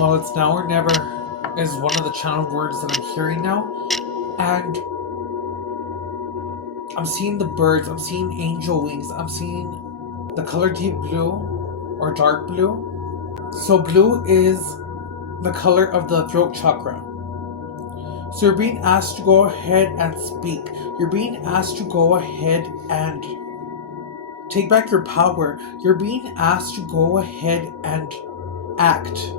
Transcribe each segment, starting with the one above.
Well, it's now or never is one of the channel words that I'm hearing now. And I'm seeing the birds, I'm seeing angel wings, I'm seeing the color deep blue or dark blue. So blue is the color of the throat chakra. So you're being asked to go ahead and speak. You're being asked to go ahead and take back your power. You're being asked to go ahead and act.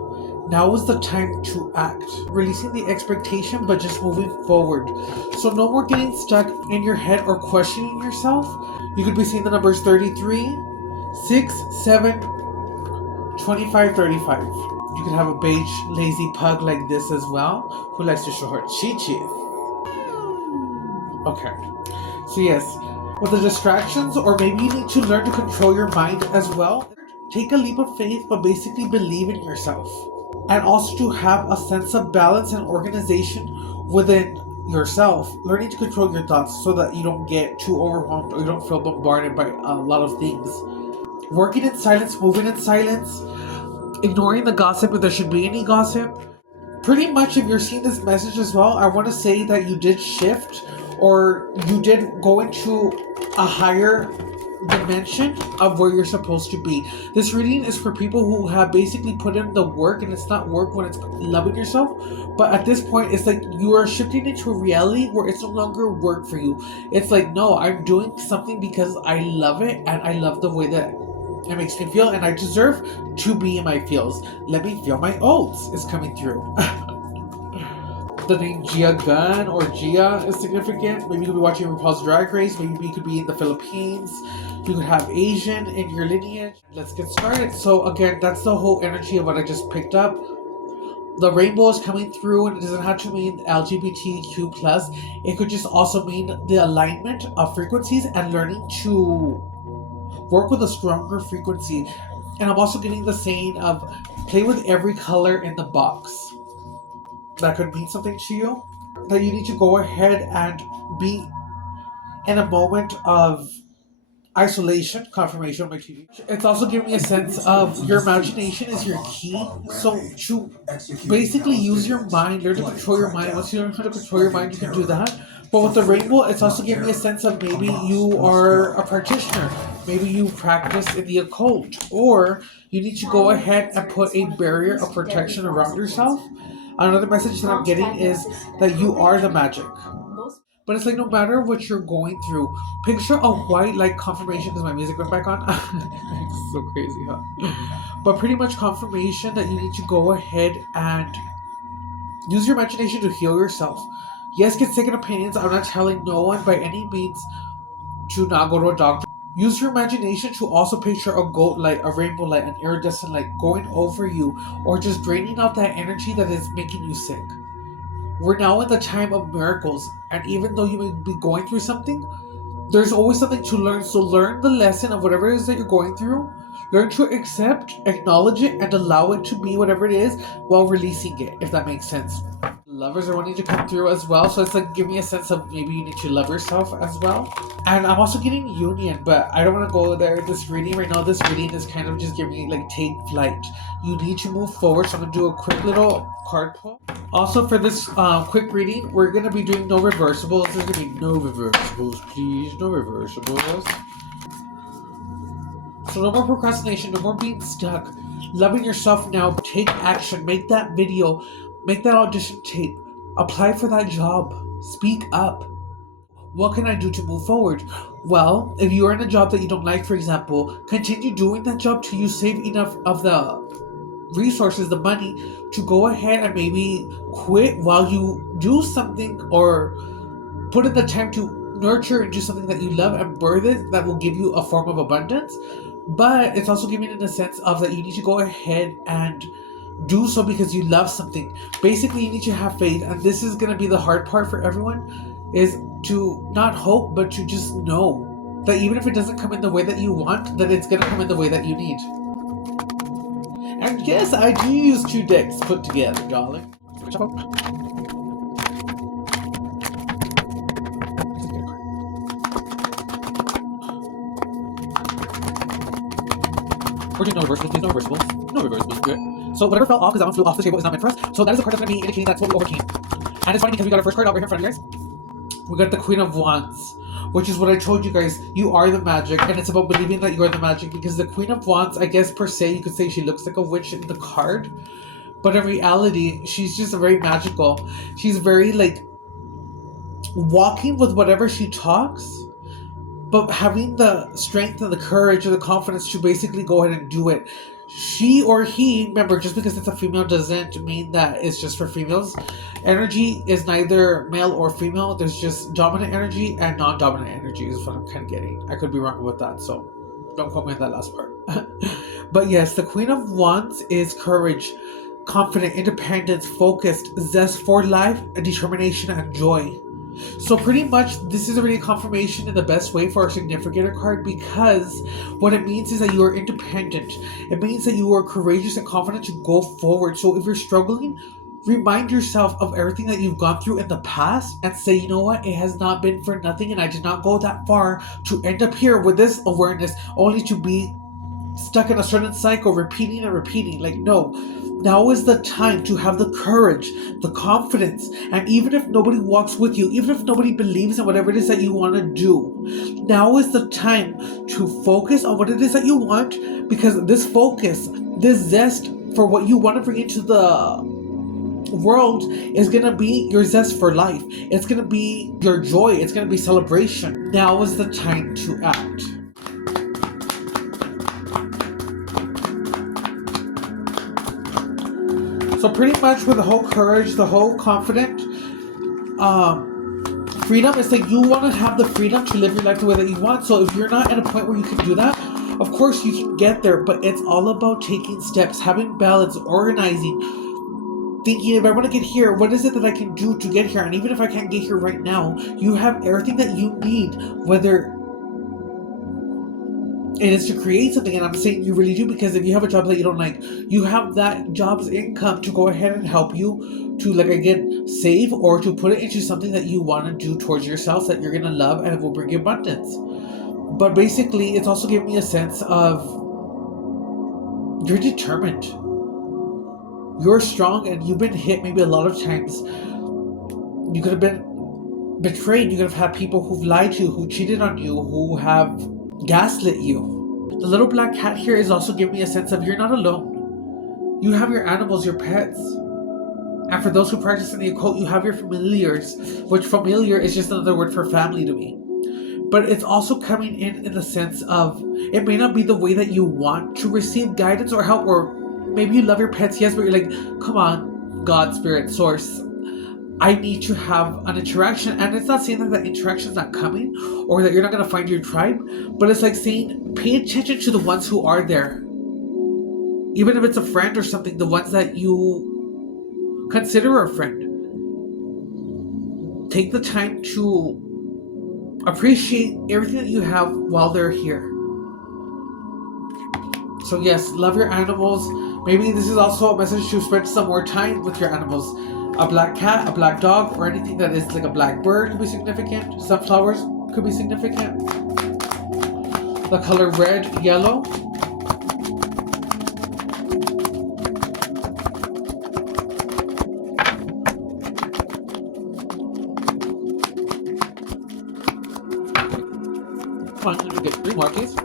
Now is the time to act. Releasing the expectation, but just moving forward. So no more getting stuck in your head or questioning yourself. You could be seeing the numbers 33, 6, 7, 25, 35. You could have a beige, lazy pug like this as well, who likes to show her chi-chis. Okay. So yes, with the distractions, or maybe you need to learn to control your mind as well. Take a leap of faith, but basically believe in yourself. And also to have a sense of balance and organization within yourself. Learning to control your thoughts so that you don't get too overwhelmed or you don't feel bombarded by a lot of things. Working in silence, moving in silence, ignoring the gossip if there should be any gossip. Pretty much, if you're seeing this message as well, I want to say that you did shift or you did go into a higher dimension of where you're supposed to be. This reading is for people who have basically put in the work, and it's not work when it's loving yourself, but at this point it's like you are shifting into a reality where it's no longer work for you. It's like, no, I'm doing something because I love it and I love the way that it makes me feel, and I deserve to be in my feels. Let me feel my oats is coming through. The name Gia Gunn or Gia is significant. Maybe you could be watching RuPaul's Drag Race. Maybe you could be in the Philippines. You could have Asian in your lineage. Let's get started. So again, that's the whole energy of what I just picked up. The rainbow is coming through, and it doesn't have to mean LGBTQ+. It could just also mean the alignment of frequencies and learning to work with a stronger frequency. And I'm also getting the saying of play with every color in the box. That could mean something to you. That you need to go ahead and be in a moment of isolation, confirmation on my TV. It's also giving me a sense of your imagination is your key. So to basically use your mind, learn to control your mind. Once you learn how to control your mind, you can do that. But with the rainbow, it's also giving me a sense of maybe you are a practitioner. Maybe you practice in the occult. Or you need to go ahead and put a barrier of protection around yourself. Another message that I'm getting is that you are the magic. But it's like no matter what you're going through, picture a white light confirmation. Because my music went back on. It's so crazy, huh? But pretty much confirmation that you need to go ahead and use your imagination to heal yourself. Yes, get second opinions. I'm not telling no one by any means to not go to a doctor. Use your imagination to also picture a gold light, a rainbow light, an iridescent light going over you, or just draining out that energy that is making you sick. We're now in the time of miracles, and even though you may be going through something, there's always something to learn. So learn the lesson of whatever it is that you're going through. Learn to accept, acknowledge it, and allow it to be whatever it is while releasing it, if that makes sense. Lovers are wanting to come through as well, so it's like give me a sense of maybe you need to love yourself as well. And I'm also getting union, but I don't want to go there. This reading right now, this reading is kind of just giving me like take flight. You need to move forward, so I'm gonna do a quick little card pull. Also for this quick reading, we're gonna be doing no reversibles. There's gonna be no reversibles, please, no reversibles. So no more procrastination, no more being stuck. Loving yourself now. Take action. Make that video. Make that audition tape. Apply for that job. Speak up. What can I do to move forward? Well, if you're in a job that you don't like, for example, continue doing that job till you save enough of the resources, the money, to go ahead and maybe quit while you do something, or put in the time to nurture and do something that you love and birth it that will give you a form of abundance. But it's also giving it a sense of that you need to go ahead and do so because you love something. Basically, you need to have faith, and this is going to be the hard part for everyone, is to not hope, but to just know that even if it doesn't come in the way that you want, that it's going to come in the way that you need. And yes, I do use 2 decks put together, darling. We're doing no reversibles, please, no reversibles. No reversibles, good. So whatever fell off, because that one flew off the table, is not meant for us. So that is a card that's going to be indicating that's what we overcame. And it's funny because we got our first card out right here in front of you guys. We got the Queen of Wands, which is what I told you guys. You are the magic, and it's about believing that you are the magic, because the Queen of Wands, I guess per se, you could say she looks like a witch in the card. But in reality, she's just very magical. She's very, like, walking with whatever she talks, but having the strength and the courage and the confidence to basically go ahead and do it. She or he, remember, just because it's a female doesn't mean that it's just for females. Energy is neither male or female. There's just dominant energy and non-dominant energy is what I'm kind of getting. I could be wrong with that, so don't quote me on that last part. But yes, the Queen of Wands is courage, confident, independence, focused, zest for life, and determination and joy. So pretty much this is already a confirmation in the best way for our significant card, because what it means is that you are independent. It means that you are courageous and confident to go forward. So if you're struggling, remind yourself of everything that you've gone through in the past and say, you know what, it has not been for nothing, and I did not go that far to end up here with this awareness only to be stuck in a certain cycle, repeating and repeating. Like, no, now is the time to have the courage, the confidence, and even if nobody walks with you, even if nobody believes in whatever it is that you want to do, now is the time to focus on what it is that you want, because this focus, this zest for what you want to bring into the world is going to be your zest for life. It's going to be your joy. It's going to be celebration. Now is the time to act. So pretty much with the whole courage, the whole confident, freedom, is that you want to have the freedom to live your life the way that you want. So if you're not at a point where you can do that, of course you can get there, but it's all about taking steps, having balance, organizing, thinking, if I want to get here, what is it that I can do to get here? And even if I can't get here right now, you have everything that you need, whether it is to create something. And I'm saying you really do, because if you have a job that you don't like, you have that job's income to go ahead and help you to, like, again, save or to put it into something that you want to do towards yourself that you're going to love and it will bring you abundance. But basically, it's also giving me a sense of you're determined. You're strong, and you've been hit maybe a lot of times. You could have been betrayed. You could have had people who've lied to you, who cheated on you, who have gaslit you. The little black cat here is also giving me a sense of you're not alone. You have your animals, your pets. And for those who practice in the occult, you have your familiars, which familiar is just another word for family to me. But it's also coming in the sense of it may not be the way that you want to receive guidance or help, or maybe you love your pets, yes, but you're like, come on, God, Spirit, Source, I need to have an interaction. And it's not saying that that interaction is not coming or that you're not going to find your tribe, but it's like saying, pay attention to the ones who are there. Even if it's a friend or something, the ones that you consider a friend. Take the time to appreciate everything that you have while they're here. So yes, love your animals. Maybe this is also a message to spend some more time with your animals. A black cat, a black dog, or anything that is like a black bird could be significant. Sunflowers could be significant. The color red, yellow. I'm going to get 3 more keys.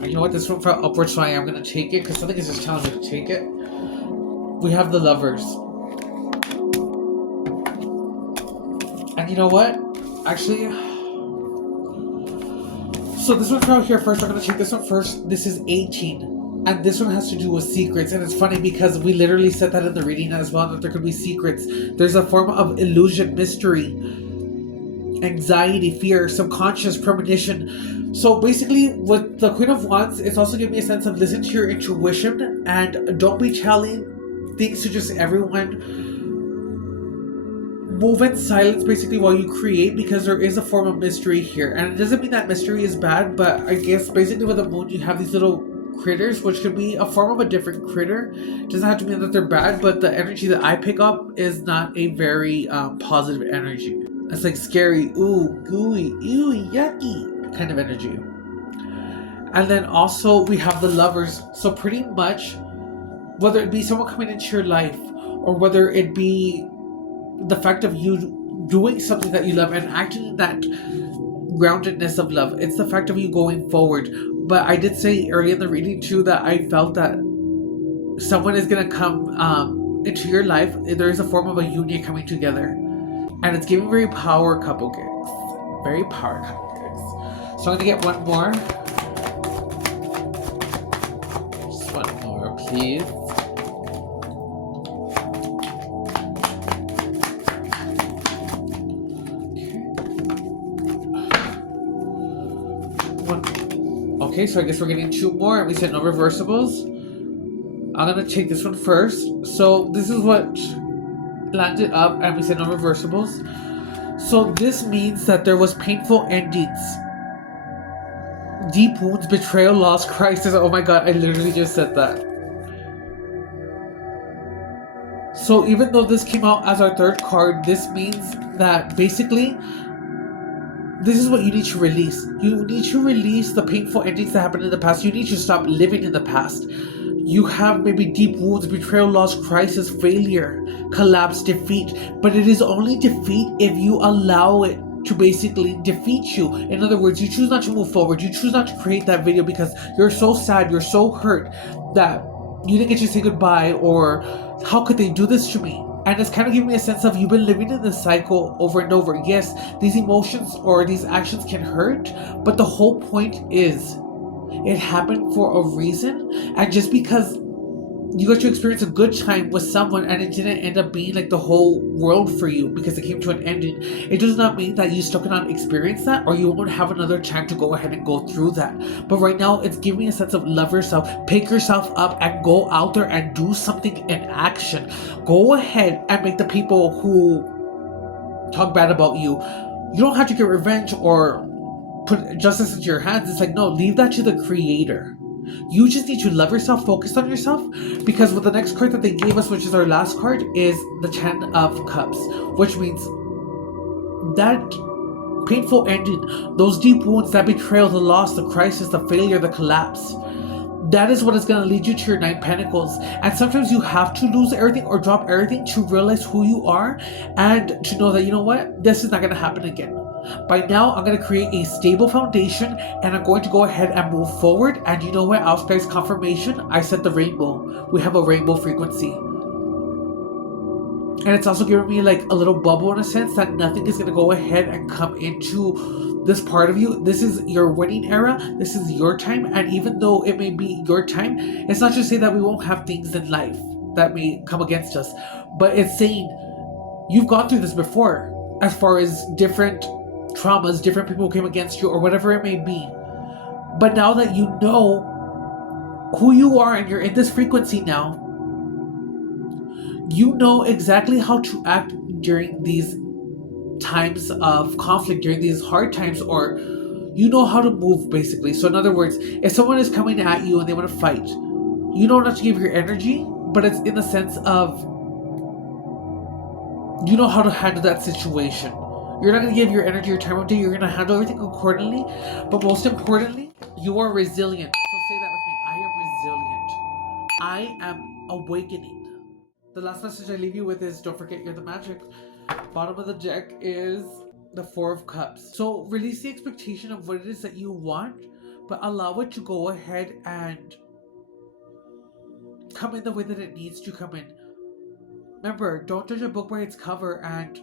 And you know what? This one felt upward, so I am going to take it because something is just telling me to take it. We have the Lovers. And you know what? Actually, so this one's out here first. I'm going to take this one first. This is 18. And this one has to do with secrets. And it's funny because we literally said that in the reading as well, that there could be secrets. There's a form of illusion, mystery, anxiety, fear, subconscious, premonition. So basically, with the Queen of Wands, it's also giving me a sense of listen to your intuition and don't be telling things to just everyone. Move in silence basically while you create, because there is a form of mystery here. And it doesn't mean that mystery is bad, but I guess basically with the moon you have these little critters, which could be a form of a different critter. It doesn't have to mean that they're bad, but the energy that I pick up is not a very positive energy. It's like scary, ooh, gooey, ew, yucky kind of energy. And then also we have the lovers. So pretty much, whether it be someone coming into your life, or whether it be the fact of you doing something that you love and acting in that groundedness of love, it's the fact of you going forward. But I did say early in the reading too that I felt that someone is gonna come into your life. There is a form of a union coming together, and it's giving very power couple gigs, very power couple gigs. So I'm gonna get one more, just one more, please. Okay, so I guess we're getting two more, and we said no reversibles. I'm gonna take this one first. So this is what landed up, and we said no reversibles. So this means that there was painful endings, deep wounds, betrayal, loss, crisis. Oh my god, I literally just said that. So even though this came out as our third card, this means that basically this is what you need to release. You need to release the painful endings that happened in the past. You need to stop living in the past. You have maybe deep wounds, betrayal, loss, crisis, failure, collapse, defeat. But it is only defeat if you allow it to basically defeat you. In other words, you choose not to move forward. You choose not to create that video because you're so sad, you're so hurt that you didn't get to say goodbye, or how could they do this to me? And it's kind of giving me a sense of you've been living in this cycle over and over. Yes, these emotions or these actions can hurt, but the whole point is it happened for a reason. And just because you got to experience a good time with someone and it didn't end up being like the whole world for you because it came to an ending, it does not mean that you still cannot experience that, or you won't have another time to go ahead and go through that. But right now it's giving me a sense of love yourself, pick yourself up, and go out there and do something in action. Go ahead and make the people who talk bad about you, you don't have to get revenge or put justice into your hands. It's like, no, leave that to the creator. You just need to love yourself, focus on yourself, because with the next card that they gave us, which is our last card, is the 10 of Cups, which means that painful ending, those deep wounds, that betrayal, the loss, the crisis, the failure, the collapse, that is what is going to lead you to your 9 Pentacles. And sometimes you have to lose everything or drop everything to realize who you are and to know that, you know what, this is not going to happen again. By now, I'm going to create a stable foundation, and I'm going to go ahead and move forward. And you know what else, guys? Confirmation. I set the rainbow. We have a rainbow frequency. And it's also giving me like a little bubble in a sense that nothing is going to go ahead and come into this part of you. This is your winning era. This is your time. And even though it may be your time, it's not to say that we won't have things in life that may come against us. But it's saying you've gone through this before, as far as different traumas, different people came against you, or whatever it may be. But now that you know who you are and you're in this frequency now, you know exactly how to act during these times of conflict, during these hard times, or you know how to move basically. So in other words, if someone is coming at you and they want to fight, you know not to give your energy, but it's in the sense of you know how to handle that situation. You're not going to give your energy or time of day. You're going to handle everything accordingly. But most importantly, you are resilient. So say that with me. I am resilient. I am awakening. The last message I leave you with is don't forget you're the magic. Bottom of the deck is the 4 of Cups. So release the expectation of what it is that you want, but allow it to go ahead and come in the way that it needs to come in. Remember, don't judge a book by its cover, and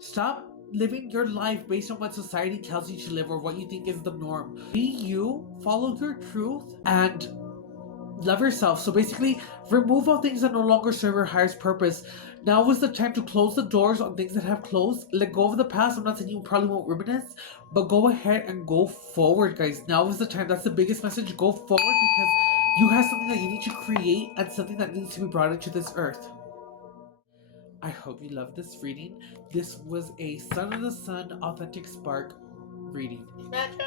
stop living your life based on what society tells you to live or what you think is the norm. Be you, follow your truth, and love yourself. So basically, remove all things that no longer serve your highest purpose. Now is the time to close the doors on things that have closed. Let go of the past. I'm not saying you probably won't reminisce, but go ahead and go forward, guys. Now is the time. That's the biggest message. Go forward, because you have something that you need to create and something that needs to be brought into this earth. I hope you loved this reading. This was a Son of the Sun Authentic Spark reading. Imagine